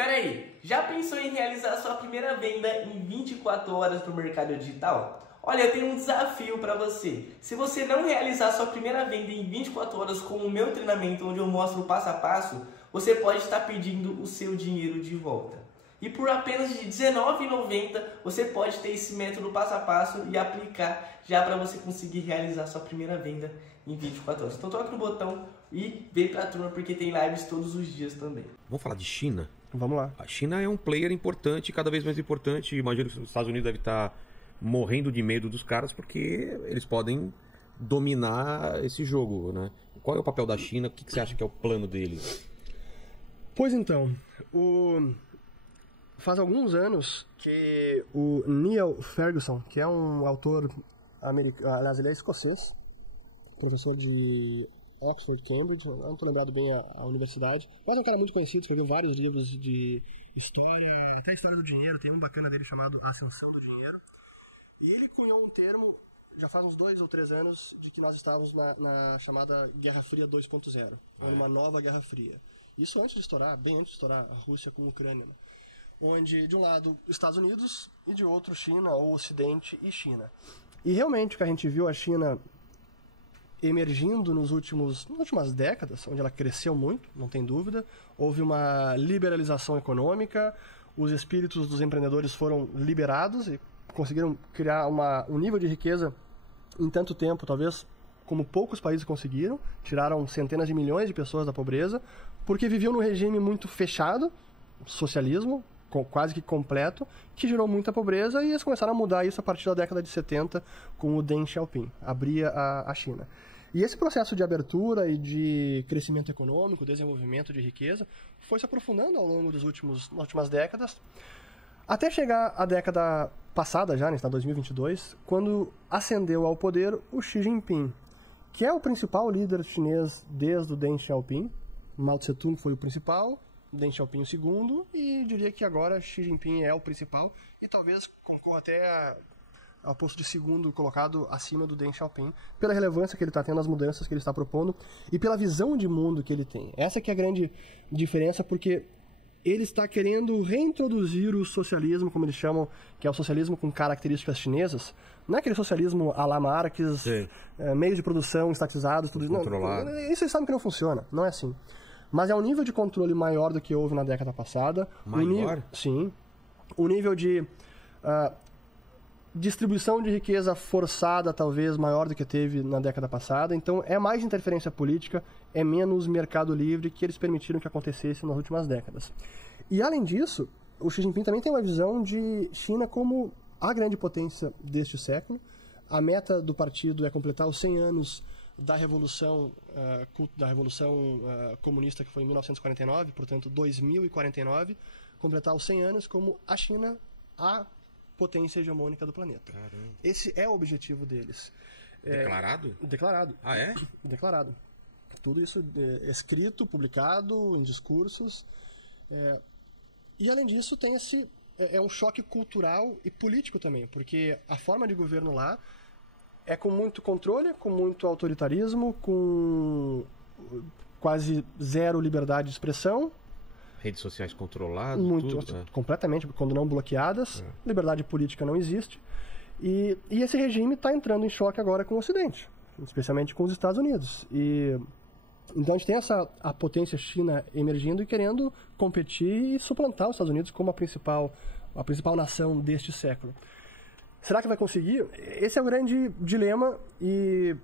Pera aí, já pensou em realizar sua primeira venda em 24 horas no mercado digital? Olha, eu tenho um desafio para você. Se você não realizar sua primeira venda em 24 horas com o meu treinamento, onde eu mostro o passo a passo, você pode estar perdendo o seu dinheiro de volta. E por apenas de R$19,90 você pode ter esse método passo a passo e aplicar já para você conseguir realizar sua primeira venda em 24 horas. Então toque no botão e vem para a turma porque tem lives todos os dias também. Vamos falar de China? Vamos lá. A China é um player importante, cada vez mais importante. Imagino que os Estados Unidos deve estar morrendo de medo dos caras porque eles podem dominar esse jogo, né? Qual é o papel da China? O que você acha que é o plano deles? Pois então, faz alguns anos que o Neil Ferguson, que é um autor americano, aliás, ele é escocês, professor de Oxford, Cambridge, eu não estou lembrado bem a universidade, mas é um cara muito conhecido, escreveu vários livros de história, até história do dinheiro, tem um bacana dele chamado Ascensão do Dinheiro, e ele cunhou um termo, já faz uns 2 ou 3 anos, de que nós estávamos na chamada Guerra Fria 2.0, uma nova Guerra Fria. Isso antes de estourar, bem antes de estourar a Rússia com a Ucrânia, né? Onde de um lado Estados Unidos e de outro China, ou Ocidente e China. E realmente o que a gente viu a China emergindo nas últimas décadas, onde ela cresceu muito, não tem dúvida, houve uma liberalização econômica, os espíritos dos empreendedores foram liberados e conseguiram criar um nível de riqueza em tanto tempo, talvez como poucos países conseguiram, tiraram centenas de milhões de pessoas da pobreza, porque viviam num regime muito fechado, socialismo, quase que completo, que gerou muita pobreza, e eles começaram a mudar isso a partir da década de 70 com o Deng Xiaoping, abria a China. E esse processo de abertura e de crescimento econômico, desenvolvimento de riqueza, foi se aprofundando ao longo das últimas décadas, até chegar à década passada já, está 2022, quando ascendeu ao poder o Xi Jinping, que é o principal líder chinês desde o Deng Xiaoping. Mao Tse-tung foi o principal, Deng Xiaoping o segundo, e diria que agora Xi Jinping é o principal, e talvez concorra até ao posto de segundo colocado acima do Deng Xiaoping, pela relevância que ele está tendo, as mudanças que ele está propondo, e pela visão de mundo que ele tem. Essa que é a grande diferença, porque ele está querendo reintroduzir o socialismo, como eles chamam, que é o socialismo com características chinesas. Não é aquele socialismo à la Marx, meios de produção estatizados, tudo isso. Não, isso eles sabem que não funciona, não é assim. Mas é um nível de controle maior do que houve na década passada. Maior? Sim. O nível de distribuição de riqueza forçada, talvez, maior do que teve na década passada. Então, é mais interferência política, é menos mercado livre que eles permitiram que acontecesse nas últimas décadas. E, além disso, o Xi Jinping também tem uma visão de China como a grande potência deste século. A meta do partido é completar os 100 anos da Revolução Comunista, que foi em 1949, portanto 2049, completar os 100 anos como a China, a potência hegemônica do planeta. Caramba. Esse é o objetivo deles. Declarado? Declarado. Ah, é? Declarado. Tudo isso escrito, publicado, em discursos. E além disso tem um choque cultural e político também, porque a forma de governo lá é com muito controle, com muito autoritarismo, com quase zero liberdade de expressão. Redes sociais controladas, completamente, quando não bloqueadas. Liberdade política não existe. E esse regime está entrando em choque agora com o Ocidente, especialmente com os Estados Unidos. Então a gente tem a potência China emergindo e querendo competir e suplantar os Estados Unidos como a principal nação deste século. Será que vai conseguir? Esse é o grande dilema, e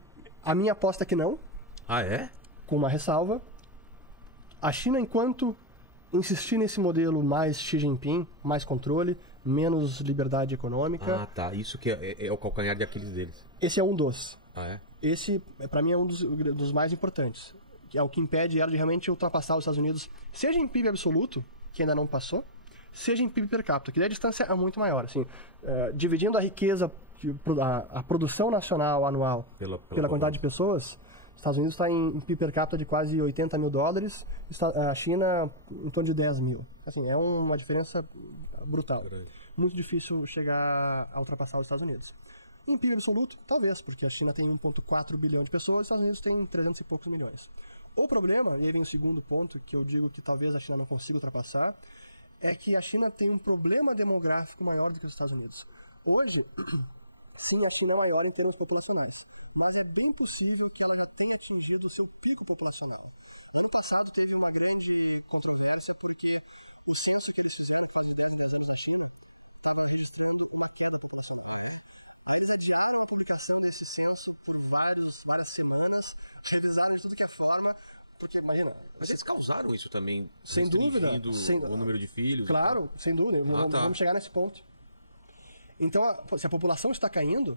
a minha aposta é que não. Ah, é? Com uma ressalva. A China, enquanto insistir nesse modelo mais Xi Jinping, mais controle, menos liberdade econômica... Ah, tá. Isso que é o calcanhar de Aquiles deles. Esse é um dos. Ah, é? Esse, para mim, é um dos mais importantes. Que é o que impede ela de realmente ultrapassar os Estados Unidos, seja em PIB absoluto, que ainda não passou, seja em PIB per capita, que daí a distância é muito maior. Assim, dividindo a riqueza, a produção nacional anual pela quantidade de pessoas, os Estados Unidos está em PIB per capita de quase $80 mil, a China em torno de 10 mil. Assim, é uma diferença brutal. Muito difícil chegar a ultrapassar os Estados Unidos. Em PIB absoluto, talvez, porque a China tem 1,4 bilhão de pessoas, os Estados Unidos têm 300 e poucos milhões. O problema, e aí vem o segundo ponto, que eu digo que talvez a China não consiga ultrapassar, é que a China tem um problema demográfico maior do que os Estados Unidos. Hoje, sim, a China é maior em termos populacionais, mas é bem possível que ela já tenha atingido o seu pico populacional. Ano passado teve uma grande controvérsia porque o censo que eles fizeram faz 10 anos na China estava registrando uma queda populacional. Aí eles adiaram a publicação desse censo por várias semanas, revisaram de tudo que é forma, porque, imagina... Mas eles causaram isso também? Sem dúvida. O número de filhos? Claro, sem dúvida. Tá. Vamos chegar nesse ponto. Então, se a população está caindo,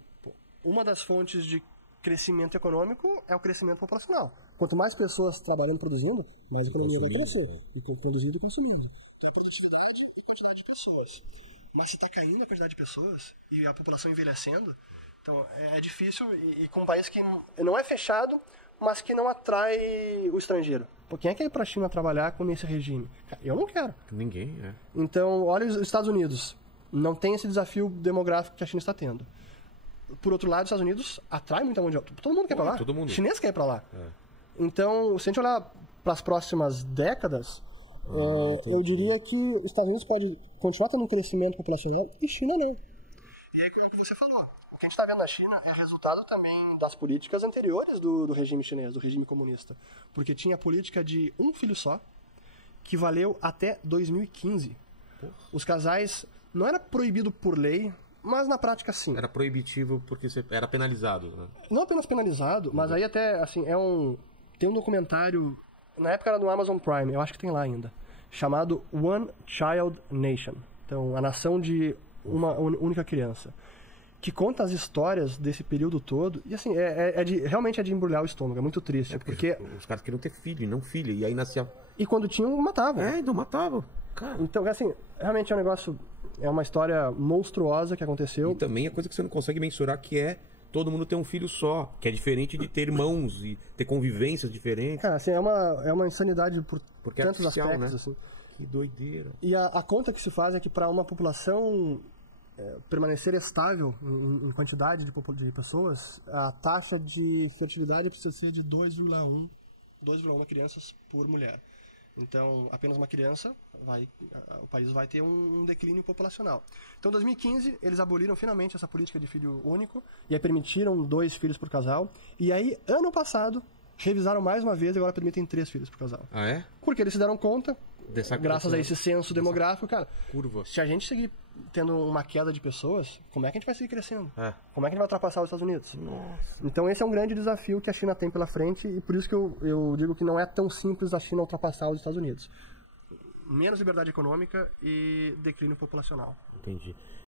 uma das fontes de crescimento econômico é o crescimento populacional. Quanto mais pessoas trabalhando e produzindo, mais a economia vai crescer. E produzindo e consumindo. Então, é produtividade e quantidade de pessoas. Mas se está caindo a quantidade de pessoas e a população envelhecendo, então é difícil. E com um país que não é fechado, mas que não atrai o estrangeiro. Pô, quem é que ir para a China trabalhar com esse regime? Eu não quero. Ninguém, Então, olha os Estados Unidos. Não tem esse desafio demográfico que a China está tendo. Por outro lado, os Estados Unidos atrai muita mão de obra. Todo mundo quer ir para lá. Todo mundo. O chinês quer ir para lá. É. Então, se a gente olhar para as próximas décadas, eu diria que os Estados Unidos pode continuar tendo um crescimento populacional e China não. E aí é o que você falou. O que a gente está vendo na China é resultado também das políticas anteriores do regime chinês, do regime comunista. Porque tinha a política de um filho só, que valeu até 2015. Os casais não era proibido por lei, mas na prática sim. Era proibitivo porque era penalizado, né? Não apenas penalizado, mas aí até, assim, tem um documentário, na época era no Amazon Prime, eu acho que tem lá ainda, chamado One Child Nation. Então, a nação de uma única criança. Que conta as histórias desse período todo. E assim, realmente é de embrulhar o estômago. É muito triste. Porque os caras queriam ter filho e não filha. E aí nascia... E quando tinham, matavam. Então matavam. Cara. Então, assim, realmente é um negócio... É uma história monstruosa que aconteceu. E também é coisa que você não consegue mensurar, que é todo mundo ter um filho só. Que é diferente de ter irmãos e ter convivências diferentes. Cara, assim, é uma insanidade por porque tantos é artificial, aspectos, né? assim. Que doideira. E a conta que se faz é que para uma população permanecer estável em quantidade de pessoas, a taxa de fertilidade precisa ser de 2,1 crianças por mulher. Então, apenas uma criança, o país vai ter um declínio populacional. Então, em 2015, eles aboliram finalmente essa política de filho único e aí permitiram 2 filhos por casal. E aí, ano passado, revisaram mais uma vez e agora permitem 3 filhos por casal. Ah, é? Porque eles se deram conta, graças a esse censo dessa demográfico, cara, curva. se a gente seguir tendo uma queda de pessoas, como é que a gente vai seguir crescendo? Como é que a gente vai ultrapassar os Estados Unidos? Nossa. Então esse é um grande desafio que a China tem pela frente e por isso que eu digo que não é tão simples a China ultrapassar os Estados Unidos. Menos liberdade econômica e declínio populacional. Entendi.